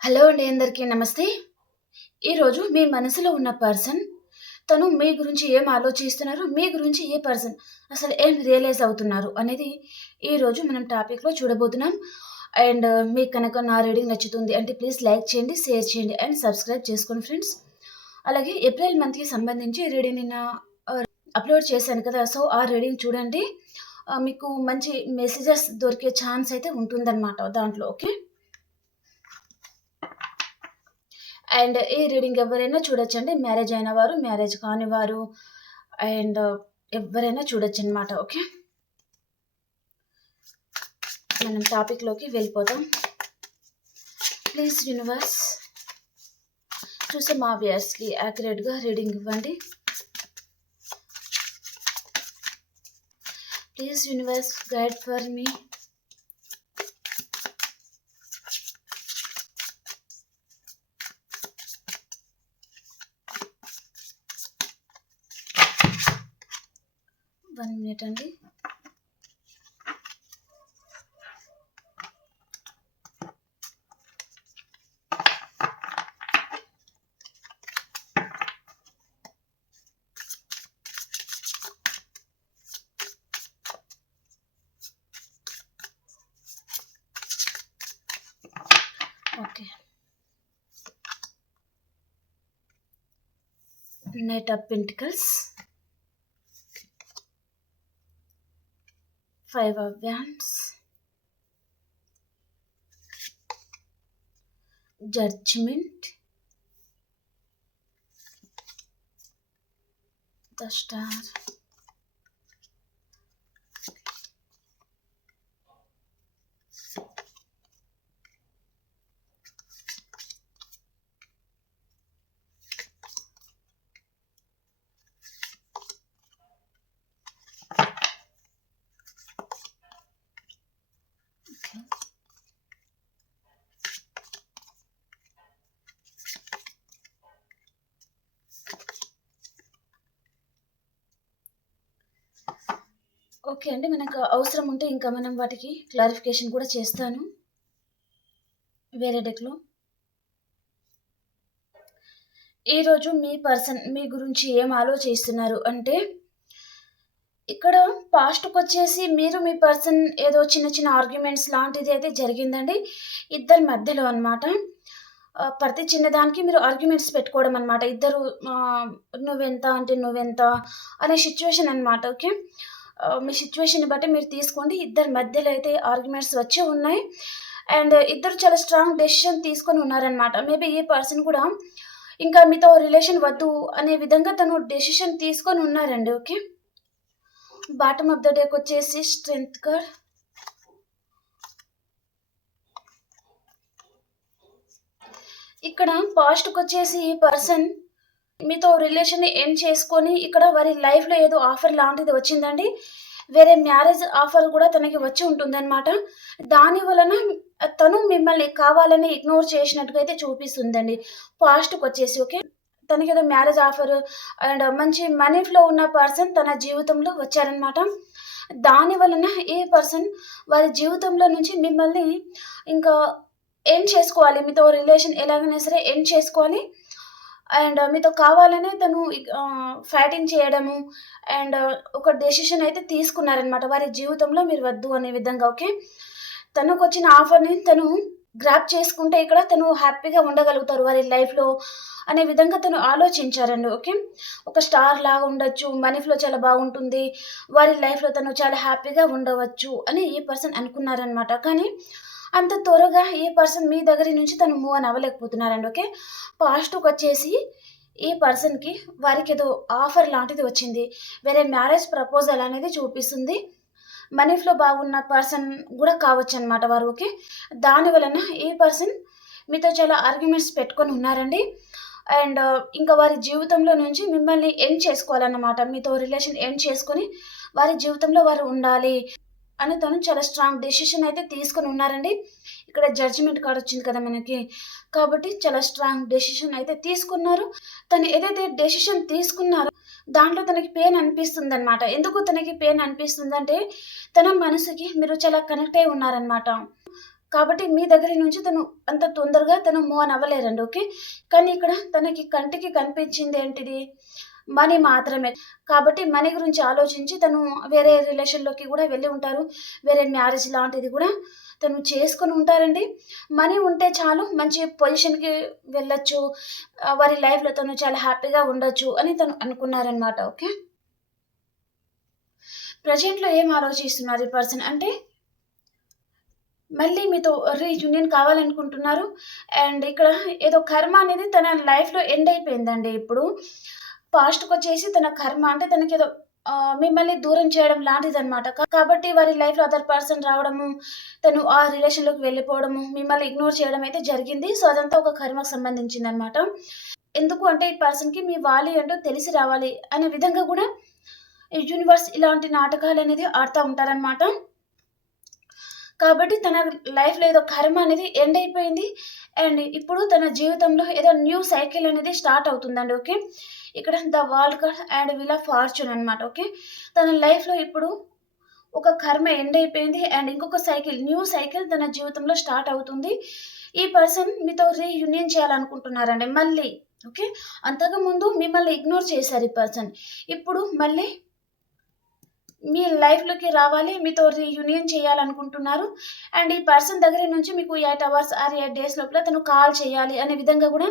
Hello అండి అందరికీ నమస్తే. ఈరోజు మీ మనసులో ఉన్న పర్సన్ తను మీ గురించి ఏం ఆలోచిస్తున్నారు మీ గురించి ఏ పర్సన్ అసలు ఏం రియలైజ్ అవుతున్నారు అనేది ఈరోజు మనం టాపిక్లో చూడబోతున్నాం. అండ్ మీకు కనుక నా రీడింగ్ నచ్చుతుంది అంటే ప్లీజ్ లైక్ చేయండి షేర్ చేయండి అండ్ సబ్స్క్రైబ్ చేసుకోండి ఫ్రెండ్స్. అలాగే ఏప్రిల్ మంత్కి సంబంధించి రీడింగ్ నిన్న అప్లోడ్ చేశాను కదా సో ఆ రీడింగ్ చూడండి. మీకు మంచి మెసేజెస్ దొరికే ఛాన్స్ అయితే ఉంటుందన్నమాట దాంట్లో ఓకే? అండ్ ఈ రీడింగ్ ఎవరైనా చూడొచ్చండి. మ్యారేజ్ అయిన వారు మ్యారేజ్ కాని వారు అండ్ ఎవరైనా చూడొచ్చు అనమాట ఓకే? మనం టాపిక్లోకి వెళ్ళిపోతాం ప్లీజ్ యూనివర్స్ చూసాం మా వ్యాస్కి యాక్యురేట్గా రీడింగ్ ఇవ్వండి. Please universe guide for me. Knight of Pentacles, Five of Wands, Judgment, the Star. Okay అండి మనకు అవసరం ఉంటే ఇంకా మనం వాటికి క్లారిఫికేషన్ కూడా చేస్తాను. వేరే డెక్లో. ఈరోజు మీ పర్సన్ మీ గురించి ఏం ఆలోచిస్తున్నారు అంటే ఇక్కడ పాస్ట్కి వచ్చేసి మీరు మీ పర్సన్ ఏదో చిన్న చిన్న ఆర్గ్యుమెంట్స్ లాంటిది అయితే జరిగిందండి. ఇద్దరి మధ్యలో అనమాట ప్రతి చిన్నదానికి మీరు ఆర్గ్యుమెంట్స్ పెట్టుకోవడం అనమాట ఇద్దరు నువ్వెంత అంటే నువ్వెంత అనే సిచ్యువేషన్ అనమాట ఓకే? మీ సిచ్యువేషన్ బట్టి మీరు తీసుకోండి. ఇద్దరి మధ్యలో అయితే ఆర్గ్యుమెంట్స్ వచ్చి ఉన్నాయి. అండ్ ఇద్దరు చాలా స్ట్రాంగ్ డెసిషన్ తీసుకొని ఉన్నారనమాట మేబీ ఈ పర్సన్ కూడా ఇంకా మీతో రిలేషన్ వద్దు అనే విధంగా తను డెసిషన్ తీసుకొని ఉన్నారండి. ఓకే బాటమ్ ఆఫ్ ద డేకి వచ్చేసి స్ట్రెంగ్త్ కార్డ్ ఇక్కడ పాస్ట్కి వచ్చేసి ఈ పర్సన్ మీతో రిలేషన్ ఎండ్ చేసుకొని ఇక్కడ వారి లైఫ్లో ఏదో ఆఫర్ లాంటిది వచ్చిందండి. వేరే మ్యారేజ్ ఆఫర్ కూడా తనకి వచ్చి ఉంటుందన్నమాట. దాని వలన తను మిమ్మల్ని కావాలని ఇగ్నోర్ చేసినట్టుగా అయితే చూపిస్తుందండి పాస్ట్కి వచ్చేసి ఓకే తనకి ఏదో మ్యారేజ్ ఆఫర్ అండ్ మంచి మనీ ఫ్లో ఉన్న పర్సన్ తన జీవితంలో వచ్చారనమాట దాని వలన ఏ పర్సన్ వారి జీవితంలో నుంచి మిమ్మల్ని ఇంకా ఎండ్ చేసుకోవాలి. మీతో రిలేషన్ ఎలాగైనా సరే ఎండ్ చేసుకోవాలి. అండ్ మీతో కావాలనే తను ఫ్యాటింగ్ చేయడము అండ్ ఒక డెసిషన్ అయితే తీసుకున్నారనమాట వారి జీవితంలో మీరు వద్దు అనే విధంగా ఓకే? తనకు వచ్చిన ఆఫర్ని తను గ్రాప్ చేసుకుంటే ఇక్కడ తను హ్యాపీగా ఉండగలుగుతారు వారి లైఫ్లో అనే విధంగా తను ఆలోచించారండి ఓకే? ఒక స్టార్ లాగా ఉండొచ్చు మనీ ఫ్లో చాలా బాగుంటుంది వారి లైఫ్లో తను చాలా హ్యాపీగా ఉండవచ్చు అని ఈ పర్సన్ అనుకున్నారనమాట కానీ అంత త్వరగా ఈ పర్సన్ మీ దగ్గర నుంచి తను మూవ్ అని అవ్వలేకపోతున్నారండి ఓకే? పాస్ట్కి వచ్చేసి ఈ పర్సన్కి వారికి ఏదో ఆఫర్ లాంటిది వచ్చింది. వేరే మ్యారేజ్ ప్రపోజల్ అనేది చూపిస్తుంది. మనీ ఫ్లో బాగున్న పర్సన్ కూడా కావచ్చు అనమాట వారు ఓకే? దాని వలన ఈ పర్సన్ మీతో చాలా ఆర్గ్యుమెంట్స్ పెట్టుకొని ఉన్నారండి. అండ్ ఇంకా వారి జీవితంలో నుంచి మిమ్మల్ని ఎండ్ చేసుకోవాలన్నమాట. మీతో రిలేషన్ ఎండ్ చేసుకొని వారి జీవితంలో వారు ఉండాలి. అని తను చాలా స్ట్రాంగ్ డెసిషన్ అయితే తీసుకొని ఉన్నారండి. ఇక్కడ జడ్జిమెంట్ కార్డ్ వచ్చింది కదా మనకి. కాబట్టి చాలా స్ట్రాంగ్ డెసిషన్ అయితే తీసుకున్నారు. తను ఏదైతే డెసిషన్ తీసుకున్నారో దాంట్లో తనకి పెయిన్ అనిపిస్తుంది అనమాట ఎందుకు తనకి పెయిన్ అనిపిస్తుందంటే తన మనసుకి మీరు చాలా కనెక్ట్ అయి ఉన్నారనమాట కాబట్టి మీ దగ్గర నుంచి తను అంత తొందరగా తను మూవ్ అని అవ్వలేరండి ఓకే కానీ ఇక్కడ తనకి కంటికి కనిపించింది ఏంటిది? మనీ మాత్రమే. కాబట్టి మనీ గురించి ఆలోచించి తను వేరే రిలేషన్లోకి కూడా వెళ్ళి ఉంటారు. వేరే మ్యారేజ్ లాంటిది కూడా తను చేసుకొని ఉంటారండి. మనీ ఉంటే చాలు మంచి పొజిషన్కి వెళ్ళొచ్చు. వారి లైఫ్లో తను చాలా హ్యాపీగా ఉండొచ్చు అని తను అనుకున్నారనమాట ఓకే? ప్రజెంట్లో ఏం ఆలోచిస్తున్నారు ఈ పర్సన్ అంటే మళ్ళీ మీతో రీయూనియన్ కావాలనుకుంటున్నారు. అండ్ ఇక్కడ ఏదో కర్మ అనేది తన లైఫ్లో ఎండ్ అయిపోయిందండి ఇప్పుడు. పాస్ట్కి వచ్చేసి తన కర్మ అంటే తనకి ఏదో మిమ్మల్ని దూరం చేయడం లాంటిది అనమాట కాబట్టి వారి లైఫ్లో అదర్ పర్సన్ రావడము తను ఆ రిలేషన్లోకి వెళ్ళిపోవడము మిమ్మల్ని ఇగ్నోర్ చేయడం అయితే జరిగింది. సో అదంతా ఒక కర్మకు సంబంధించింది అనమాట ఎందుకు అంటే ఈ పర్సన్కి మీ వాలి ఏంటో తెలిసి రావాలి అనే విధంగా కూడా ఈ యూనివర్స్ ఇలాంటి నాటకాలు అనేది ఆడుతూ ఉంటారనమాట కాబట్టి తన లైఫ్లో ఏదో కర్మ అనేది ఎండ్ అయిపోయింది. అండ్ ఇప్పుడు తన జీవితంలో ఏదో న్యూ సైకిల్ అనేది స్టార్ట్ అవుతుందండి ఓకే? ఇక్కడ the world card and wheel of fortune అనమాట ఓకే? తన లైఫ్లో ఇప్పుడు ఒక కర్మ ఎండ్ అయిపోయింది అండ్ ఇంకొక సైకిల్ న్యూ సైకిల్ తన జీవితంలో స్టార్ట్ అవుతుంది. ఈ పర్సన్ మీతో రీయూనియన్ చేయాలనుకుంటున్నారండి మళ్ళీ ఓకే? అంతకు ముందు మిమ్మల్ని ఇగ్నోర్ చేశారు ఈ పర్సన్. ఇప్పుడు మళ్ళీ మీ లైఫ్లోకి రావాలి మీతో రీయూనియన్ చేయాలనుకుంటున్నారు. అండ్ ఈ పర్సన్ దగ్గర నుంచి మీకు eight hours or eight days లోపల తను కాల్ చేయాలి అనే విధంగా కూడా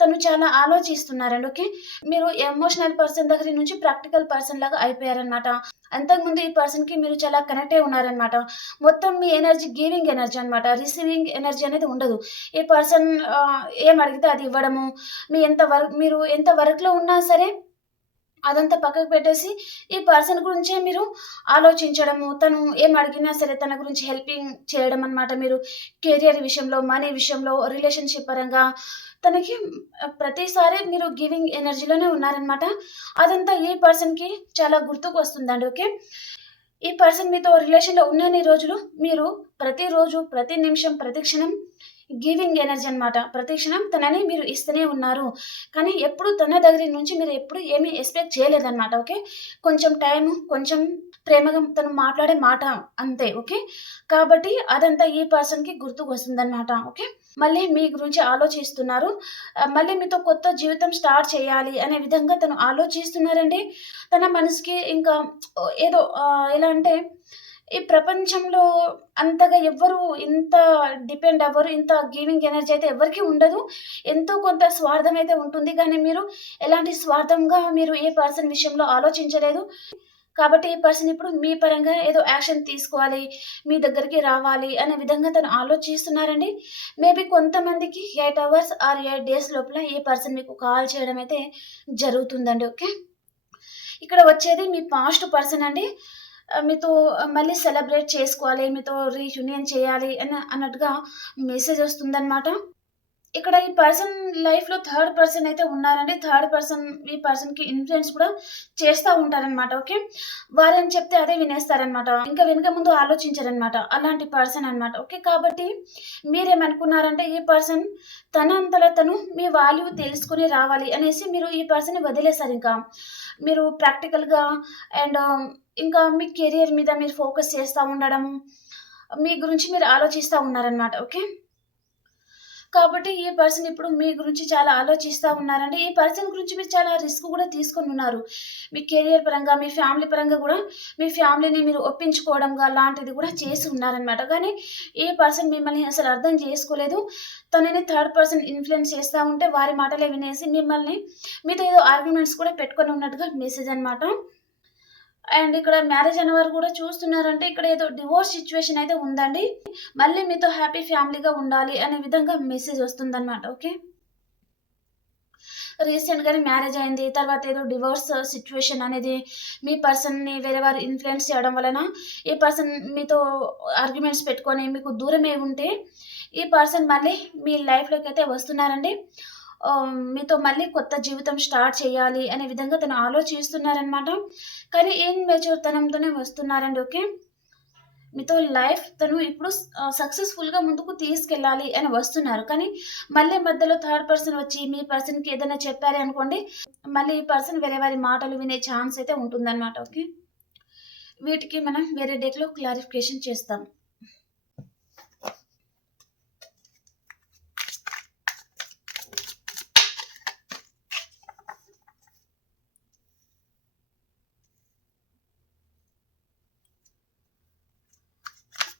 తను చాలా ఆలోచిస్తున్నారండి ఓకే మీరు ఎమోషనల్ పర్సన్ దగ్గర నుంచి ప్రాక్టికల్ పర్సన్ లాగా అయిపోయారనమాట అంతకుముందు ఈ పర్సన్కి మీరు చాలా కనెక్ట్ అయి ఉన్నారనమాట మొత్తం మీ ఎనర్జీ గివింగ్ ఎనర్జీ అనమాట రిసీవింగ్ ఎనర్జీ అనేది ఉండదు. ఈ పర్సన్ ఏం అడిగితే అది ఇవ్వడము మీ ఎంత వర్క్ మీరు ఎంత వర్క్లో ఉన్నా సరే అదంతా పక్కకు పెట్టేసి ఈ పర్సన్ గురించే మీరు ఆలోచించడము తను ఏం అడిగినా సరే తన గురించి హెల్పింగ్ చేయడం అనమాట మీరు కెరియర్ విషయంలో మనీ విషయంలో రిలేషన్షిప్ పరంగా తనకి ప్రతిసారి మీరు గివింగ్ ఎనర్జీలోనే ఉన్నారనమాట అదంతా ఈ పర్సన్కి చాలా గుర్తుకు వస్తుందండి ఓకే? ఈ పర్సన్ మీతో రిలేషన్లో ఉన్నన్ని రోజులు మీరు ప్రతిరోజు ప్రతి నిమిషం ప్రతి క్షణం గివింగ్ ఎనర్జీ అనమాట ప్రతి క్షణం తనని మీరు ఇస్తూనే ఉన్నారు. కానీ ఎప్పుడు తన దగ్గర నుంచి మీరు ఎప్పుడు ఏమీ ఎక్స్పెక్ట్ చేయలేదన్నమాట ఓకే? కొంచెం టైం కొంచెం ప్రేమగా తను మాట్లాడే మాట అంతే ఓకే? కాబట్టి అదంతా ఈ పర్సన్కి గుర్తుకు వస్తుందన్నమాట ఓకే? మళ్ళీ మీ గురించి ఆలోచిస్తున్నారు. మళ్ళీ మీతో కొత్త జీవితం స్టార్ట్ చేయాలి అనే విధంగా తను ఆలోచిస్తున్నారండి. తన మనసుకి ఇంకా ఏదో ఎలా అంటే ఈ ప్రపంచంలో అంతగా ఎవ్వరు ఇంత డిపెండ్ అవ్వరు ఇంత గివింగ్ ఎనర్జీ అయితే ఎవరికి ఉండదు. ఎంతో కొంత స్వార్థం అయితే ఉంటుంది. కానీ మీరు ఎలాంటి స్వార్థంగా మీరు ఏ పర్సన్ విషయంలో ఆలోచించలేదు. కాబట్టి ఈ పర్సన్ ఇప్పుడు మీ పరంగా ఏదో యాక్షన్ తీసుకోవాలి మీ దగ్గరికి రావాలి అనే విధంగా తను ఆలోచిస్తున్నారండి. మేబీ కొంతమందికి eight hours or eight days లోపల ఈ పర్సన్ మీకు కాల్ చేయడం అయితే జరుగుతుందండి ఓకే ఇక్కడ వచ్చేది మీ పాస్ట్ పర్సన్ అండి. మీతో మళ్ళీ సెలబ్రేట్ చేసుకోవాలి మీతో రీయూనియన్ చేయాలి అని అన్నట్టుగా మెసేజ్ వస్తుందన్నమాట. ఇక్కడ ఈ పర్సన్ లైఫ్లో థర్డ్ పర్సన్ అయితే ఉన్నారండి. థర్డ్ పర్సన్ ఈ పర్సన్కి ఇన్ఫ్లుయెన్స్ కూడా చేస్తూ ఉంటారనమాట ఓకే? వారని చెప్తే అదే వినేస్తారనమాట ఇంకా వెనుక ముందు ఆలోచించారనమాట అలాంటి పర్సన్ అనమాట ఓకే? కాబట్టి మీరేమనుకున్నారంటే ఈ పర్సన్ తనంతలో తను మీ వాల్యూ తెలుసుకుని రావాలి అనేసి మీరు ఈ పర్సన్ని వదిలేశారు ఇంకా. మీరు ప్రాక్టికల్గా అండ్ ఇంకా మీ కెరియర్ మీద మీరు ఫోకస్ చేస్తూ ఉండడం మీ గురించి మీరు ఆలోచిస్తూ ఉన్నారనమాట ఓకే? కాబట్టి ఈ పర్సన్ ఇప్పుడు మీ గురించి చాలా ఆలోచిస్తూ ఉన్నారంటే ఈ పర్సన్ గురించి మీరు చాలా రిస్క్ కూడా తీసుకొని ఉన్నారు. మీ కెరియర్ పరంగా మీ ఫ్యామిలీ పరంగా కూడా మీ ఫ్యామిలీని మీరు ఒప్పించుకోవడంగా లాంటిది కూడా చేసి ఉన్నారనమాట కానీ ఈ పర్సన్ మిమ్మల్ని అసలు అర్థం చేసుకోలేదు. తనని థర్డ్ పర్సన్ ఇన్ఫ్లుయెన్స్ చేస్తూ ఉంటే వారి మాటలే వినేసి మిమ్మల్ని మీతో ఏదో ఆర్గ్యుమెంట్స్ కూడా పెట్టుకొని ఉన్నట్టుగా మెసేజ్ అనమాట అండ్ ఇక్కడ మ్యారేజ్ అయిన వారు కూడా చూస్తున్నారంటే ఇక్కడ ఏదో డివోర్స్ సిచ్యువేషన్ అయితే ఉందండి. మళ్ళీ మీతో హ్యాపీ ఫ్యామిలీగా ఉండాలి అనే విధంగా మెసేజ్ వస్తుందన్నమాట ఓకే? రీసెంట్గానే మ్యారేజ్ అయింది తర్వాత ఏదో డివోర్స్ సిచ్యువేషన్ అనేది మీ పర్సన్ని వేరే వారు ఇన్ఫ్లుయెన్స్ చేయడం వలన ఈ పర్సన్ మీతో ఆర్గ్యుమెంట్స్ పెట్టుకొని మీకు దూరమే ఉంటే ఈ పర్సన్ మళ్ళీ మీ లైఫ్లోకి అయితే వస్తున్నారండి. మీతో మళ్ళీ కొత్త జీవితం స్టార్ట్ చేయాలి అనే విధంగా తను ఆలోచిస్తున్నారనమాట కానీ ఏం మెచ్యూర్తనంతోనే వస్తున్నారండి ఓకే? మీతో లైఫ్ తను ఇప్పుడు సక్సెస్ఫుల్గా ముందుకు తీసుకెళ్ళాలి అని వస్తున్నారు. కానీ మళ్ళీ మధ్యలో థర్డ్ పర్సన్ వచ్చి మీ పర్సన్కి ఏదైనా చెప్పారు అనుకోండి మళ్ళీ ఈ పర్సన్ వేరే వారి మాటలు వినే ఛాన్స్ అయితే ఉంటుందన్నమాట ఓకే? వీటికి మనం వేరే డేట్లో క్లారిఫికేషన్ చేస్తాం.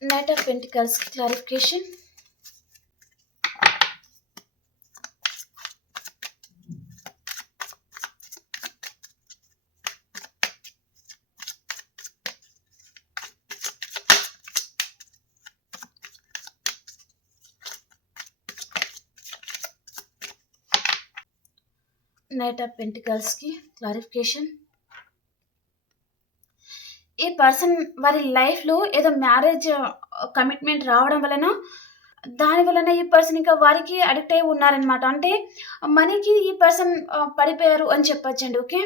Knight of pentacles clarification knight of పెంటికల్స్కి clarification ఈ పర్సన్ వారి లైఫ్లో ఏదో మ్యారేజ్ కమిట్మెంట్ రావడం వలన దాని వలన ఈ పర్సన్ ఇంకా వారికి అడిక్ట్ అయి ఉన్నారనమాట అంటే మనీకి ఈ పర్సన్ పడిపోయారు అని చెప్పొచ్చండి ఓకే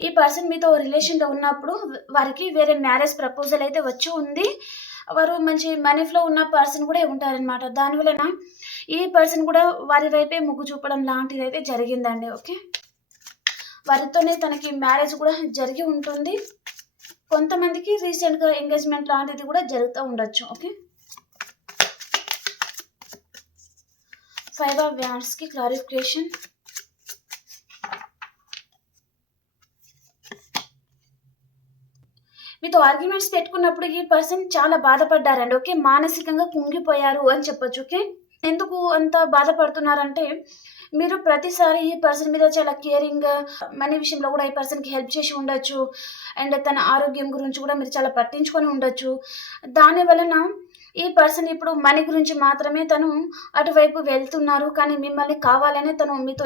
ఈ పర్సన్ మీతో రిలేషన్లో ఉన్నప్పుడు వారికి వేరే మ్యారేజ్ ప్రపోజల్ అయితే వచ్చి ఉంది. వారు మంచి మనీ ఫ్లో ఉన్న పర్సన్ కూడా ఉంటారనమాట దాని వలన ఈ పర్సన్ కూడా వారి వైపే ముగ్గు చూపడం లాంటిది అయితే జరిగిందండి ఓకే వారితోనే తనకి మ్యారేజ్ కూడా జరిగి ఉంటుంది. కొంతమందికి రీసెంట్గా ఎంగేజ్మెంట్ లాంటిది కూడా జరుగుతూ ఉండొచ్చు ఓకే ఫైవ్ ఆఫ్ వ్యాన్స్కి క్లారిఫికేషన్ మీతో ఆర్గ్యుమెంట్స్ పెట్టుకున్నప్పుడు ఈ పర్సన్ చాలా బాధపడ్డారండి ఓకే మానసికంగా కుంగిపోయారు అని చెప్పొచ్చు ఓకే ఎందుకు అంత బాధపడుతున్నారంటే మీరు ప్రతిసారి ఈ పర్సన్ మీద చాలా కేరింగ్ మనీ విషయంలో కూడా ఈ పర్సన్కి హెల్ప్ చేసి ఉండొచ్చు. అండ్ తన ఆరోగ్యం గురించి కూడా మీరు చాలా పట్టించుకొని ఉండొచ్చు. దాని వలన ఈ పర్సన్ ఇప్పుడు మనీ గురించి మాత్రమే తను అటువైపు వెళ్తున్నారు. కానీ మిమ్మల్ని కావాలనే తను మీతో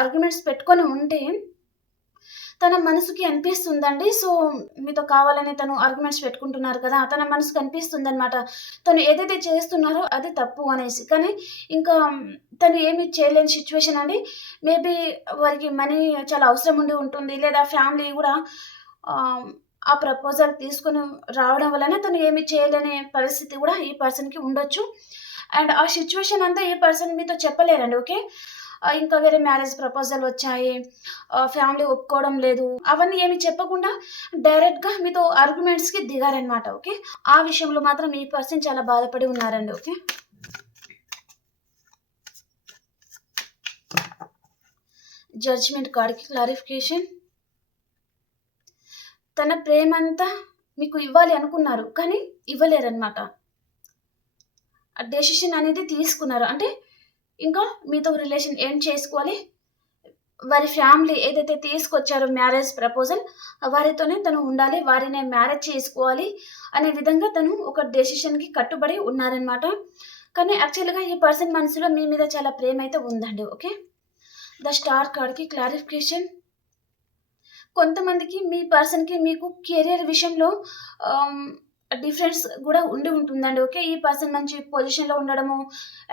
ఆర్గ్యుమెంట్స్ పెట్టుకొని ఉంటే తన మనసుకి అనిపిస్తుందండి. సో మీతో కావాలని తను ఆర్గ్యుమెంట్స్ పెట్టుకుంటున్నారు కదా తన మనసుకు అనిపిస్తుంది అనమాట తను ఏదైతే చేస్తున్నారో అది తప్పు అనేసి. కానీ ఇంకా తను ఏమి చేయలేని సిచ్యువేషన్ అండి. మేబీ వారికి మనీ చాలా అవసరం ఉండి ఉంటుంది. లేదా ఫ్యామిలీ కూడా ఆ ప్రపోజల్ తీసుకొని రావడం వలన తను ఏమి చేయలేని పరిస్థితి కూడా ఈ పర్సన్కి ఉండొచ్చు. అండ్ ఆ సిచ్యువేషన్ అంతా ఈ పర్సన్ మీతో చెప్పలేరండి ఓకే? ఇంకా వేరే మ్యారేజ్ ప్రపోజల్ వచ్చాయి. ఫ్యామిలీ ఒప్పుకోవడం లేదు. అవన్నీ ఏమి చెప్పకుండా డైరెక్ట్గా మీతో ఆర్గ్యుమెంట్స్కి దిగారనమాట ఓకే? ఆ విషయంలో మాత్రం ఈ పర్సన్ చాలా బాధపడి ఉన్నారండి ఓకే? జడ్జిమెంట్ కార్డ్కి క్లారిఫికేషన్. తన ప్రేమంతా మీకు ఇవ్వాలి అనుకున్నారు కానీ ఇవ్వలేరనమాట ఆ డెసిషన్ అనేది తీసుకున్నారు. అంటే ఇంకా మీతో రిలేషన్ ఎండ్ చేసుకోవాలి? వారి ఫ్యామిలీ ఏదైతే తీసుకొచ్చారో మ్యారేజ్ ప్రపోజల్ వారితోనే తను ఉండాలి వారినే మ్యారేజ్ చేసుకోవాలి అనే విధంగా తను ఒక డెసిషన్కి కట్టుబడి ఉన్నారనమాట కానీ యాక్చువల్గా ఈ పర్సన్ మనసులో మీ మీద చాలా ప్రేమ అయితే ఉందండి ఓకే ద స్టార్ కార్డ్కి క్లారిఫికేషన్ కొంతమందికి మీ పర్సన్కి మీకు కెరియర్ విషయంలో డిఫరెన్స్ కూడా ఉండి ఉంటుందండి. ఓకే ఈ పర్సన్ మంచి పొజిషన్లో ఉండడము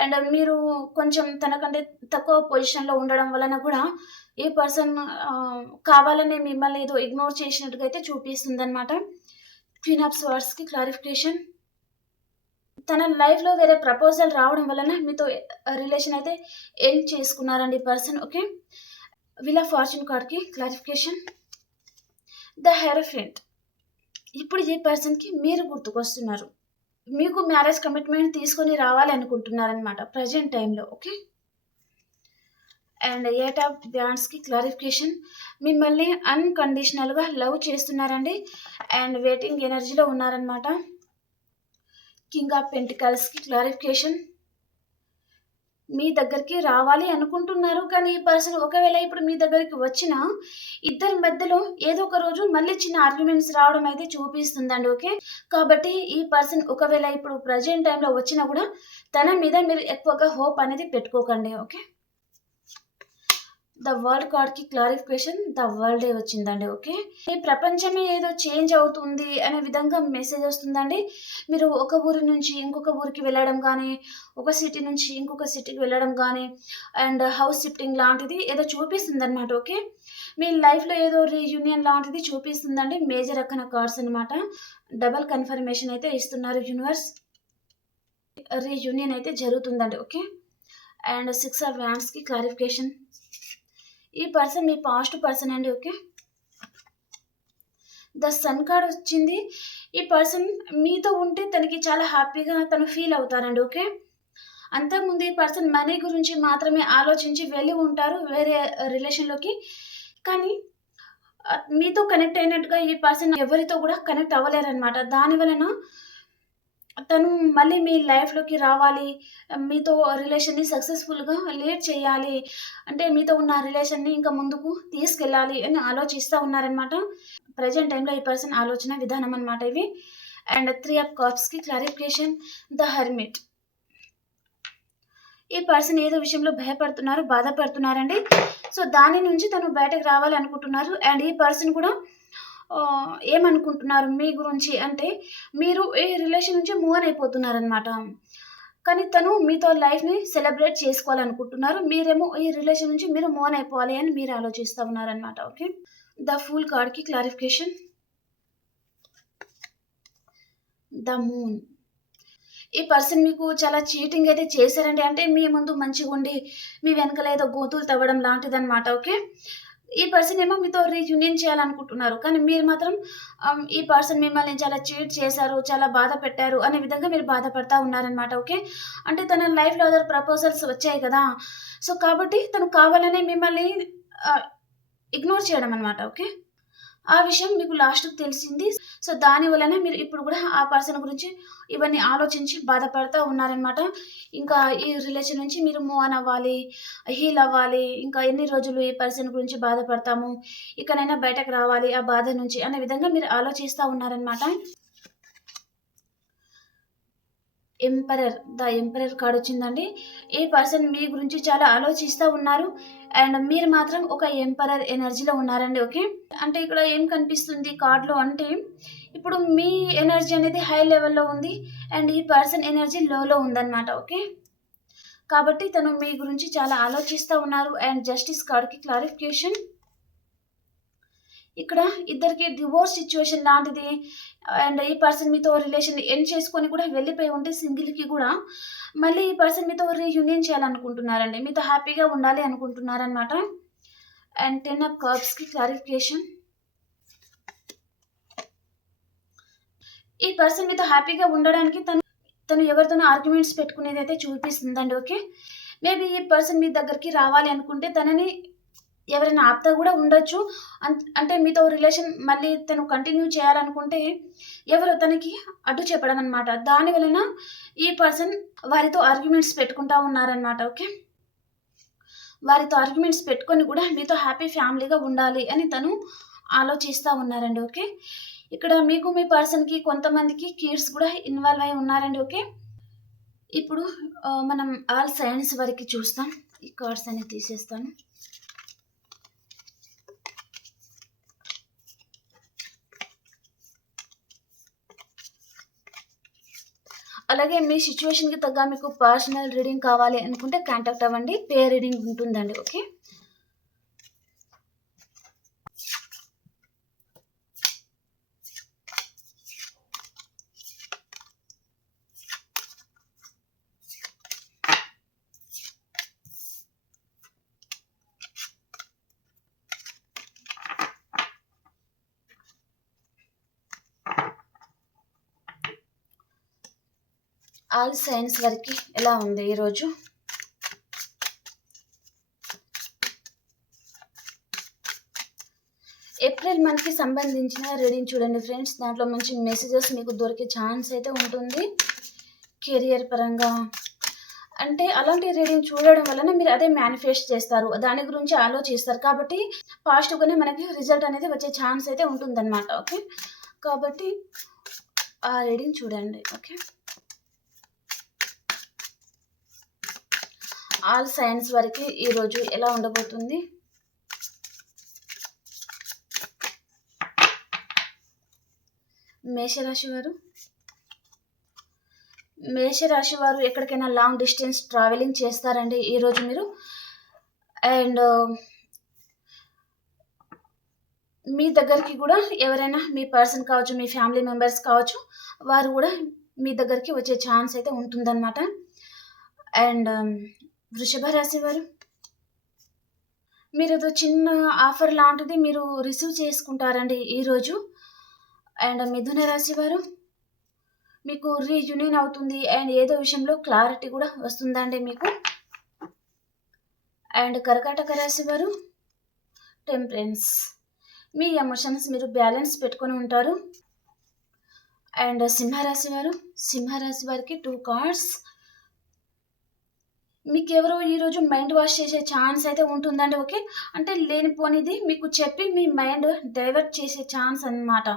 అండ్ మీరు కొంచెం తనకంటే తక్కువ పొజిషన్లో ఉండడం వలన కూడా ఈ పర్సన్ కావాలనే మిమ్మల్ని ఏదో ఇగ్నోర్ చేసినట్టుగా అయితే చూపిస్తుంది అనమాట క్వీన్ ఆఫ్ స్వార్డ్స్కి క్లారిఫికేషన్. తన లైఫ్లో వేరే ప్రపోజల్ రావడం వలన మీతో రిలేషన్ అయితే ఏం చేసుకున్నారండి ఈ person. Okay wheel of fortune కార్డ్కి క్లారిఫికేషన్. The hierophant. ఇప్పుడు ఈ పర్సన్కి మీరు గుర్తుకొస్తున్నారు? మీకు మ్యారేజ్ కమిట్మెంట్ తీసుకొని రావాలి అనుకుంటున్నారనమాట ప్రజెంట్ టైంలో ఓకే? అండ్ ఎయిట్ ఆఫ్ బ్యాండ్స్కి క్లారిఫికేషన్ మిమ్మల్ని అన్కండిషనల్గా లవ్ చేస్తున్నారండి. అండ్ వెయిటింగ్ ఎనర్జీలో ఉన్నారనమాట కింగ్ ఆఫ్ పెంటికల్స్కి క్లారిఫికేషన్. మీ దగ్గరికి రావాలి అనుకుంటున్నారు. కానీ ఈ పర్సన్ ఒకవేళ ఇప్పుడు మీ దగ్గరికి వచ్చిన ఇద్దరి మధ్యలో ఏదో ఒక రోజు మళ్ళీ చిన్న ఆర్గ్యుమెంట్స్ రావడం అయితే చూపిస్తుందండి ఓకే? కాబట్టి ఈ పర్సన్ ఒకవేళ ఇప్పుడు ప్రజెంట్ టైంలో వచ్చినా కూడా తన మీద మీరు ఎక్కువగా హోప్ అనేది పెట్టుకోకండి ఓకే? ద వరల్డ్ కార్డ్కి క్లారిఫికేషన్ ద వరల్డే వచ్చిందండి ఓకే? ఈ ప్రపంచమే ఏదో చేంజ్ అవుతుంది అనే విధంగా మెసేజ్ వస్తుందండి. మీరు ఒక ఊరి నుంచి ఇంకొక ఊరికి వెళ్ళడం కానీ ఒక సిటీ నుంచి ఇంకొక సిటీకి వెళ్ళడం కానీ అండ్ హౌస్ షిఫ్టింగ్ లాంటిది ఏదో చూపిస్తుంది అనమాట ఓకే? మీ లైఫ్లో ఏదో రీయూనియన్ లాంటిది చూపిస్తుందండి మేజర్ అక్కన కార్డ్స్ అనమాట డబల్ కన్ఫర్మేషన్ అయితే ఇస్తున్నారు యూనివర్స్. రీయూనియన్ అయితే జరుగుతుందండి ఓకే? అండ్ సిక్స్ ఆఫ్ వ్యాండ్స్కి క్లారిఫికేషన్. ఈ పర్సన్ మీ పాస్ట్ పర్సన్ అండి ఓకే ద సన్ కార్డ్ వచ్చింది. ఈ పర్సన్ మీతో ఉంటే తనకి చాలా హ్యాపీగా తను ఫీల్ అవుతారండి ఓకే అంతకుముందు ఈ పర్సన్ మనీ గురించి మాత్రమే ఆలోచించి వెళ్ళి ఉంటారు వేరే uh, రిలేషన్లోకి కానీ uh, మీతో కనెక్ట్ అయినట్టుగా ఈ పర్సన్ ఎవరితో కూడా కనెక్ట్ అవ్వలేరు అనమాట దాని వలన తను మళ్ళీ మీ లైఫ్‌లోకి రావాలి. మీతో రిలేషన్‌ని సక్సెస్‌ఫుల్‌గా లీడ్ చేయాలి. అంటే మీతో ఉన్న రిలేషన్‌ని ఇంకా ముందుకు తీసుకెళ్ళాలి అని ఆలోచిస్తూ ఉన్నారనమాట. ప్రెజెంట్ టైంలో ఈ పర్సన్ ఆలోచన విధానం అనమాట ఇవి. అండ్ త్రీ ఆఫ్ కప్స్‌కి క్లారిఫికేషన్ ద హర్మిట్ ఈ పర్సన్ ఏదో విషయంలో భయపడుతున్నారు, బాధపడుతున్నారండి. సో, దాని నుంచి తను బయటకు రావాలి అనుకుంటున్నారు. అండ్ ఈ పర్సన్ కూడా ఏమనుకుంటున్నారు మీ గురించి అంటే మీరు ఈ రిలేషన్ నుంచి మూవ్ అయిపోతున్నారనమాట. కానీ తను మీతో లైఫ్‌ని సెలబ్రేట్ చేసుకోవాలనుకుంటున్నారు. మీరేమో ఈ రిలేషన్ నుంచి మీరు మూవ్ అయిపోవాలి అని మీరు ఆలోచిస్తా ఉన్నారనమాట. ఓకే. ద ఫుల్ కార్డ్‌కి క్లారిఫికేషన్. The moon. ఈ పర్సన్ మీకు చాలా చీటింగ్ అయితే చేశారండి. అంటే మీ ముందు మంచిగుండి, మీ వెనకాల ఏదో గోతులు తవ్వడం లాంటిదనమాట. ఓకే. ఈ పర్సన్ ఏమో మీతో రీయూనియన్ చేయాలనుకుంటున్నారు. కానీ మీరు మాత్రం um, ఈ పర్సన్ మిమ్మల్ని చాలా చీట్ చేశారు, చాలా బాధ పెట్టారు అనే విధంగా మీరు బాధపడతా ఉన్నారనమాట. ఓకే. అంటే తన లైఫ్‌లో అదర్ ప్రపోజల్స్ వచ్చాయి కదా! సో, కాబట్టి తను కావాలనే మిమ్మల్ని uh, ఇగ్నోర్ చేయడం అనమాట. ఓకే. ఆ విషయం మీకు లాస్ట్‌కి తెలిసింది. సో, దాని వలన మీరు ఇప్పుడు కూడా ఆ పర్సన్ గురించి ఇవన్నీ ఆలోచించి బాధపడతా ఉన్నారనమాట. ఇంకా ఈ రిలేషన్ నుంచి మీరు మూవ్ ఆన్ అవ్వాలి, హీల్ అవ్వాలి. ఇంకా ఎన్ని రోజులు ఈ పర్సన్ గురించి బాధపడతాము. ఇకనైనా బయటకు రావాలి ఆ బాధ నుంచి అనే విధంగా మీరు ఆలోచిస్తూ ఉన్నారనమాట. ఎంపరర్. ద ఎంపరర్ కార్డ్ వచ్చిందండి. ఈ పర్సన్ మీ గురించి చాలా ఆలోచిస్తూ ఉన్నారు. అండ్ మీరు మాత్రం ఒక ఎంపరర్ ఎనర్జీలో ఉన్నారండి. ఓకే. అంటే ఇక్కడ ఏం కనిపిస్తుంది కార్డ్‌లో అంటే ఇప్పుడు మీ ఎనర్జీ అనేది హై లెవెల్‌లో ఉంది. అండ్ ఈ పర్సన్ ఎనర్జీ లోలో ఉందన్నమాట ఓకే. కాబట్టి తను మీ గురించి చాలా ఆలోచిస్తూ ఉన్నారు. అండ్ జస్టిస్ కార్డ్‌కి క్లారిఫికేషన్. ఇక్కడ ఇద్దరికి డివోర్స్ సిచ్యువేషన్ లాంటిది. అండ్ ఈ పర్సన్ మీతో రిలేషన్ ఎండ్ చేసుకొని కూడా వెళ్ళిపోయి ఉంటే సింగిల్‌కి కూడా మళ్ళీ ఈ పర్సన్ మీతో రీయూనియన్ చేయాలనుకుంటున్నారండి. మీతో హ్యాపీగా ఉండాలి అనుకుంటున్నారనమాట. అండ్ 10 ఆఫ్ కర్బ్స్కి క్లారిఫికేషన్. ఈ పర్సన్ మీతో హ్యాపీగా ఉండడానికి తను తను ఎవరితోనో ఆర్గ్యుమెంట్స్ పెట్టుకునేదైతే చూపిస్తుందండి. ఓకే. మేబీ ఈ పర్సన్ మీ దగ్గరికి రావాలి అనుకుంటే తనని ఎవరైనా ఆప్తా కూడా ఉండొచ్చు. అంటే మీతో రిలేషన్ మళ్ళీ తను కంటిన్యూ చేయాలనుకుంటే ఎవరు తనకి అడ్డు చెప్పడం అనమాట. దాని వలన ఈ పర్సన్ వారితో ఆర్గ్యుమెంట్స్ పెట్టుకుంటా ఉన్నారనమాట. ఓకే. వారితో ఆర్గ్యుమెంట్స్ పెట్టుకొని కూడా మీతో హ్యాపీ ఫ్యామిలీగా ఉండాలి అని తను ఆలోచిస్తూ ఉన్నారండి. ఓకే. ఇక్కడ మీకు మీ పర్సన్‌కి కొంతమందికి కిడ్స్ కూడా ఇన్వాల్వ్ అయి ఉన్నారండి. ఓకే. ఇప్పుడు మనం ఆల్ సైన్స్ వరకు చూస్తాం. ఈ కార్డ్స్ అన్ని తీసేస్తాను. అలాగే మీ సిచ్యువేషన్కి తగ్గ మీకు పర్సనల్ రీడింగ్ కావాలి అనుకుంటే కాంటాక్ట్ అవ్వండి. పే రీడింగ్ ఉంటుందండి. ఓకే. ఆల్ సైన్స్ వరకు ఎలా ఉంది ఈరోజు? ఏప్రిల్ మంత్‌కి సంబంధించిన రీడింగ్ చూడండి ఫ్రెండ్స్. దాంట్లో మంచి మెసేజెస్ మీకు దొరికే ఛాన్స్ అయితే ఉంటుంది. కెరియర్ పరంగా అంటే అలాంటి రీడింగ్ చూడడం వలన మీరు అదే మేనిఫెస్ట్ చేస్తారు. దాని గురించి ఆలోచిస్తారు. కాబట్టి పాజిటివ్‌గానే మనకి రిజల్ట్ అనేది వచ్చే ఛాన్స్ అయితే ఉంటుందనమాట. ఓకే. కాబట్టి ఆ రీడింగ్ చూడండి. ఓకే. ఆల్ సైన్స్ వరకు ఈరోజు ఎలా ఉండబోతుంది? మేషరాశి వారు మేషరాశి వారు ఎక్కడికైనా లాంగ్ డిస్టెన్స్ ట్రావెలింగ్ చేస్తారండి ఈరోజు మీరు. అండ్ మీ దగ్గరికి కూడా ఎవరైనా మీ పర్సన్ కావచ్చు, మీ ఫ్యామిలీ మెంబర్స్ కావచ్చు, వారు కూడా మీ దగ్గరికి వచ్చే ఛాన్స్ అయితే ఉంటుందన్నమాట అండ్ వృషభ రాశి వారు ఏదో చిన్న ఆఫర్ లాంటిది మీరు రిసీవ్ చేసుకుంటారండి ఈరోజు. అండ్ మిథున రాశి వారు మీకు రీయూనియన్ అవుతుంది. అండ్ ఏదో విషయంలో క్లారిటీ కూడా వస్తుందండి మీకు. అండ్ కర్కాటక రాశి వారు టెంపరెన్స్. మీ ఎమోషన్స్ మీరు బ్యాలెన్స్ పెట్టుకొని ఉంటారు. అండ్ సింహరాశి వారు సింహరాశి వారికి టూ కార్డ్స్ మీకు ఎవరో ఈరోజు మైండ్ వాష్ చేసే ఛాన్స్ అయితే ఉంటుందండి ఓకే? అంటే లేనిపోనిది మీకు చెప్పి మీ మైండ్ డైవర్ట్ చేసే ఛాన్స్ అన్నమాట.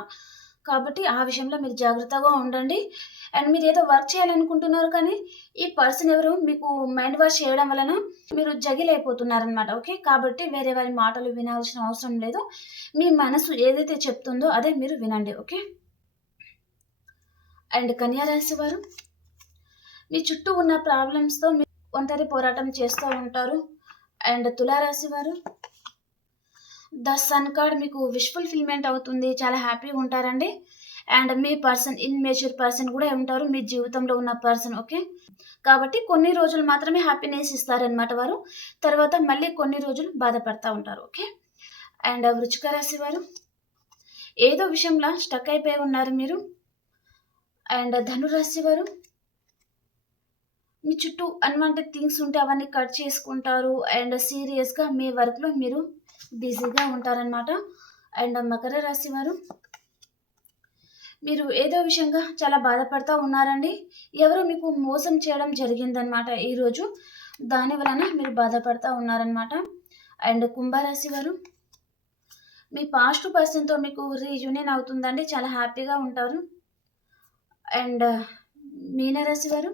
కాబట్టి ఆ విషయంలో మీరు జాగ్రత్తగా ఉండండి. అండ్ మీరు ఏదో వర్క్ చేయాలనుకుంటున్నారు కానీ ఈ పర్సన్ ఎవరు మీకు మైండ్ వాష్ చేయడం వలన మీరు జగిలైపోతున్నారనమాట ఓకే? కాబట్టి వేరే వారి మాటలు వినాల్సిన అవసరం లేదు. మీ మనసు ఏదైతే చెప్తుందో అదే మీరు వినండి ఓకే? అండ్ కన్యా రాశి వారు మీ చుట్టూ ఉన్న ప్రాబ్లమ్స్తో మీ ఒంటరి పోరాటం చేస్తూ ఉంటారు. అండ్ తులారాశి వారు ద సన్ కార్డ్ మీకు విష్ ఫుల్ఫిల్మెంట్ అవుతుంది. చాలా హ్యాపీగా ఉంటారండి. అండ్ మీ పర్సన్ ఇన్మేచ్యూర్ పర్సన్ కూడా ఉంటారు. మీ జీవితంలో ఉన్న పర్సన్ ఓకే? కాబట్టి కొన్ని రోజులు మాత్రమే హ్యాపీనెస్ ఇస్తారనమాట వారు. తర్వాత మళ్ళీ కొన్ని రోజులు బాధపడతా ఉంటారు ఓకే? అండ్ వృచ్చిక రాశి వారు ఏదో విషయంలో స్టక్ అయిపోయి ఉన్నారు మీరు. అండ్ ధనురాశి వారు మీ చుట్టూ అన్వాంటెడ్ థింగ్స్ ఉంటే అవన్నీ కట్ చేసుకుంటారు. అండ్ సీరియస్గా మీ వర్క్లో మీరు బిజీగా ఉంటారనమాట అండ్ మకర రాశి వారు మీరు ఏదో విషయంగా చాలా బాధపడతా ఉన్నారండి. ఎవరు మీకు మోసం చేయడం జరిగిందనమాట ఈరోజు. దాని వలన మీరు బాధపడతా ఉన్నారనమాట అండ్ కుంభరాశి వారు మీ పాస్ట్ పర్సన్తో మీకు రీయూనియన్ అవుతుందండి. చాలా హ్యాపీగా ఉంటారు. అండ్ మీనరాశి వారు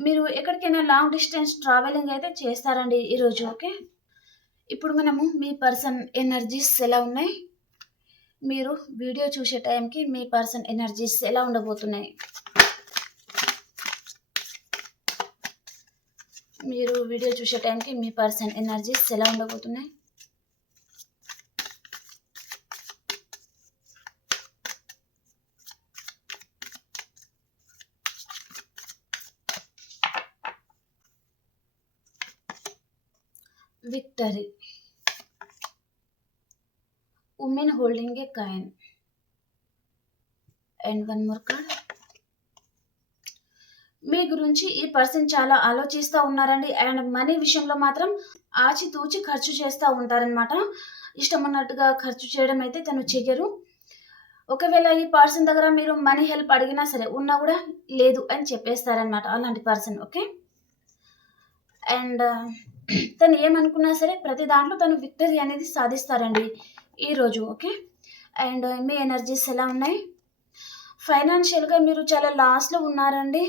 మీరు ఎక్కడికైనా లాంగ్ డిస్టెన్స్ ట్రావెలింగ్ అయితే చేస్తారండి ఈరోజు ఓకే? ఇప్పుడు మనము మీ పర్సన్ ఎనర్జీస్ ఎలా ఉన్నాయి? మీరు వీడియో చూసే టైంకి మీ పర్సన్ ఎనర్జీస్ ఎలా ఉండబోతున్నాయి? మీరు వీడియో చూసే టైంకి మీ పర్సన్ ఎనర్జీస్ ఎలా ఉండబోతున్నాయి? Victory. Women holding a coin. And one more card. మీ గురించి ఈ పర్సన్ చాలా ఆలోచిస్తూ ఉన్నారండి. అండ్ మనీ విషయంలో మాత్రం ఆచితూచి ఖర్చు చేస్తూ ఉంటారనమాట ఇష్టం ఉన్నట్టుగా ఖర్చు చేయడం అయితే తను చెయ్యరు. ఒకవేళ ఈ పర్సన్ దగ్గర మీరు మనీ హెల్ప్ అడిగినా సరే ఉన్నా కూడా లేదు అని చెప్పేస్తారనమాట అలాంటి పర్సన్ ఓకే? అండ్ తను ఏమనుకున్నా సరే ప్రతి దాంట్లో తను విక్టరీ అనేది సాధిస్తారండి ఈరోజు ఓకే? అండ్ మీ ఎనర్జీస్ ఎలా ఉన్నాయి? ఫైనాన్షియల్గా మీరు చాలా లాస్లో ఉన్నారండి.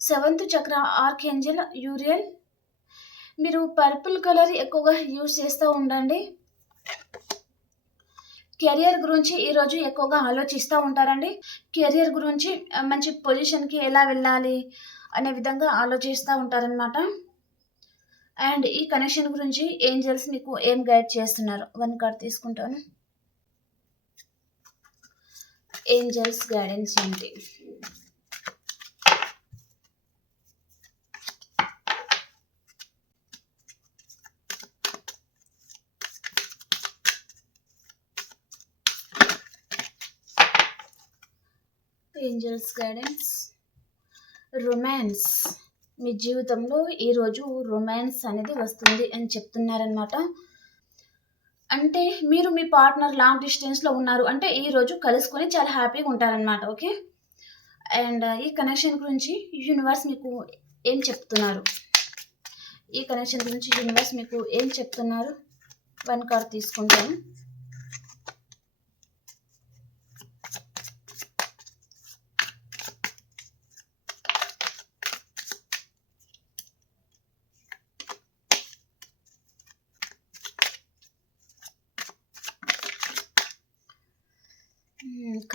Seventh chakra archangel Uriel మీరు పర్పుల్ కలర్ ఎక్కువగా యూజ్ చేస్తూ ఉండండి. కెరియర్ గురించి ఈరోజు ఎక్కువగా ఆలోచిస్తూ ఉంటారండి. కెరియర్ గురించి మంచి పొజిషన్కి ఎలా వెళ్ళాలి? అనే విధంగా ఆలోచిస్తూ ఉంటారనమాట అండ్ ఈ కనెక్షన్ గురించి ఏంజల్స్ మీకు ఏం గైడ్ చేస్తున్నారు? వన్ కార్డ్ తీసుకుంటాను. ఏంజల్స్ గైడెన్స్ ఏంటి ఏంజల్స్ గైడెన్స్? రొమాన్స్ మీ జీవితంలో ఈరోజు రొమాన్స్ అనేది వస్తుంది అని చెప్తున్నారనమాట అంటే మీరు మీ పార్ట్నర్ లాంగ్ డిస్టెన్స్లో ఉన్నారు. అంటే ఈరోజు కలుసుకొని చాలా హ్యాపీగా ఉంటారనమాట ఓకే అండ్ ఈ కనెక్షన్ గురించి యూనివర్స్ మీకు ఏం చెప్తున్నారు? ఈ కనెక్షన్ గురించి యూనివర్స్ మీకు ఏం చెప్తున్నారు? వన్ కార్డ్ తీసుకుంటాను.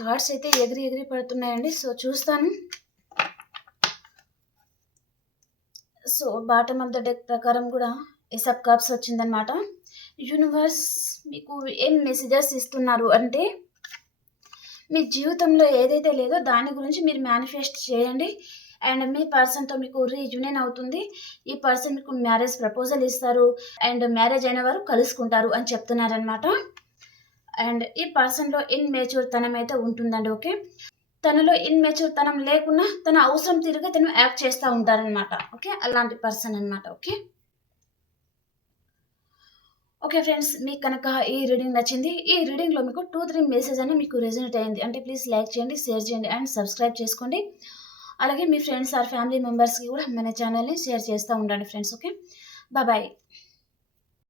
కార్డ్స్ అయితే ఎగిరి ఎగిరి పడుతున్నాయండి. సో చూస్తాను. So bottom of the deck ప్రకారం కూడా ఎసప్ కప్స్ వచ్చిందనమాట యూనివర్స్ మీకు ఏం మెసేజెస్ ఇస్తున్నారు అంటే మీ జీవితంలో ఏదైతే లేదో దాని గురించి మీరు మేనిఫెస్ట్ చేయండి. అండ్ మీ పర్సన్తో మీకు రీయూనియన్ అవుతుంది. ఈ పర్సన్ మీకు మ్యారేజ్ ప్రపోజల్ ఇస్తారు. అండ్ మ్యారేజ్ అయిన వారు కలుసుకుంటారు అని చెప్తున్నారనమాట అండ్ ఈ పర్సన్లో ఇన్మెచ్యూర్ తనం అయితే ఉంటుందండి ఓకే? తనలో ఇన్మెచ్యూర్ తనం లేకున్నా తన అవసరం తీరుగా తను యాక్ట్ చేస్తూ ఉంటారనమాట ఓకే? అలాంటి పర్సన్ అనమాట ఓకే? ఓకే ఫ్రెండ్స్ మీకు కనుక ఈ రీడింగ్ నచ్చింది ఈ రీడింగ్లో మీకు టూ త్రీ మెసేజ్ అనేది మీకు రెజనేట్ అయింది అంటే ప్లీజ్ లైక్ చేయండి షేర్ చేయండి అండ్ సబ్స్క్రైబ్ చేసుకోండి. అలాగే మీ ఫ్రెండ్స్ ఆర్ ఫ్యామిలీ మెంబర్స్కి కూడా మన ఛానల్ని షేర్ చేస్తూ ఉండండి ఫ్రెండ్స్ ఓకే? బాయ్.